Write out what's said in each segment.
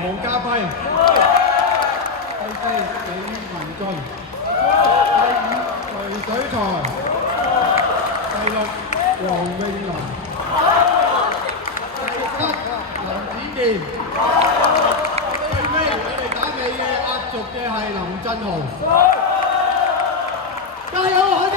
黃家輝，第四李文俊，第五徐水財，第六黃詠琳，第七林子健，最尾我哋打尾嘅壓軸嘅係林振豪，加油海天！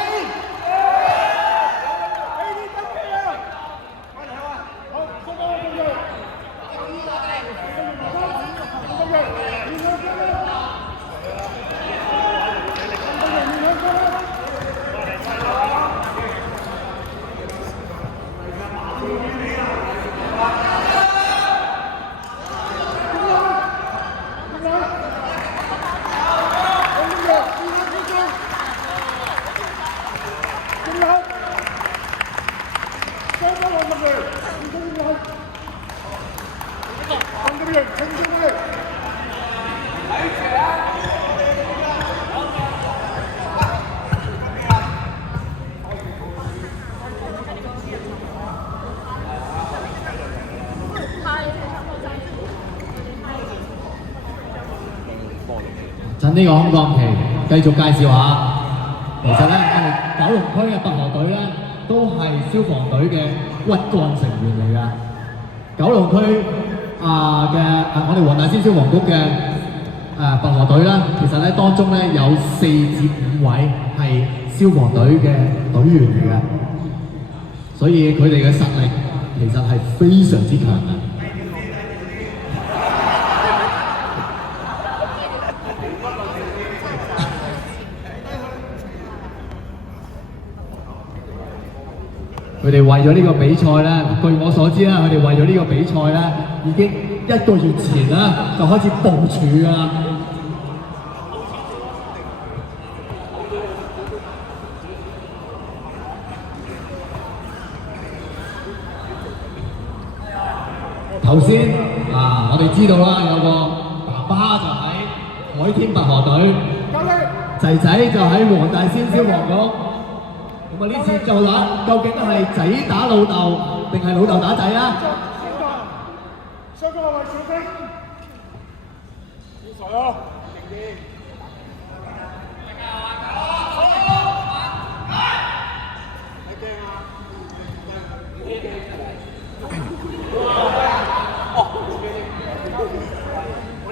趁呢個空檔期，繼續介紹下，其實咧，我哋九龍區嘅拔河隊咧，都係消防隊嘅骨幹成員嚟㗎。九龍區我哋黃大仙消防局嘅拔河隊啦，其實咧當中咧有4至5位係消防隊嘅隊員嚟嘅，所以佢哋嘅實力其實係非常之強嘅。佢哋為咗呢個比賽咧，據我所知啦，佢哋為咗呢個比賽咧，已經1個月前啦就開始部署㗎啦。頭先我哋知道啦，有個爸爸就喺海天拔河隊，仔仔就喺黃大仙消防局。咁啊！呢次就打究竟係仔打老豆定係老豆打仔啊？上個位小兵，小水啊！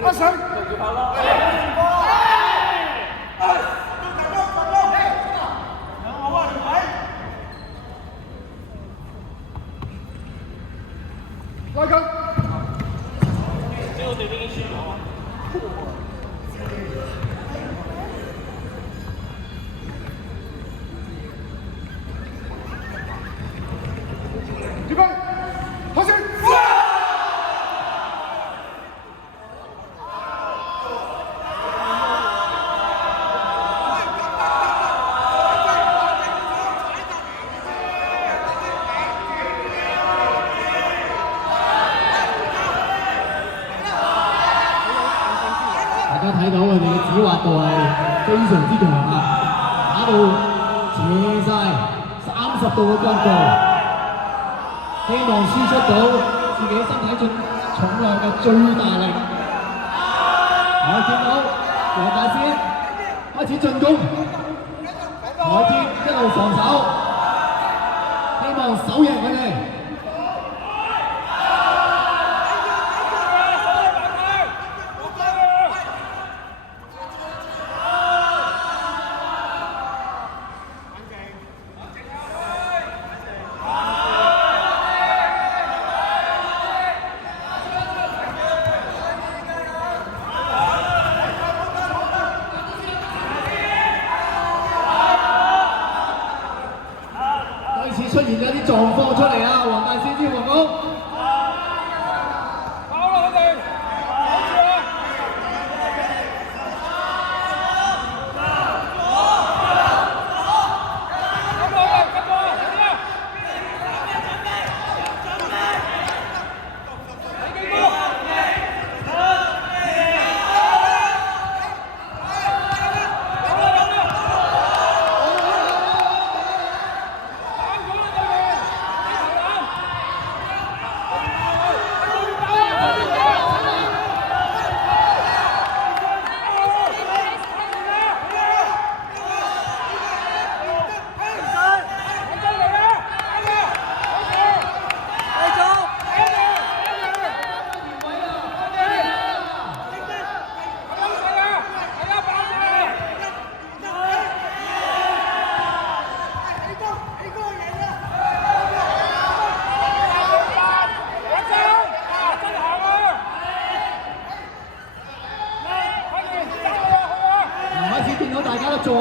阿水，來緊！我哋呢啲輸咗啊！預備，開始！大家睇到佢哋嘅指滑度係非常之強啊，打到斜晒30度嘅角度，希望輸出到自己身體重量嘅最大力。我見到黃大仙開始進攻，海天一路防守，希望守贏佢哋。出現咗啲狀況出嚟啊！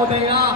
我哋啦。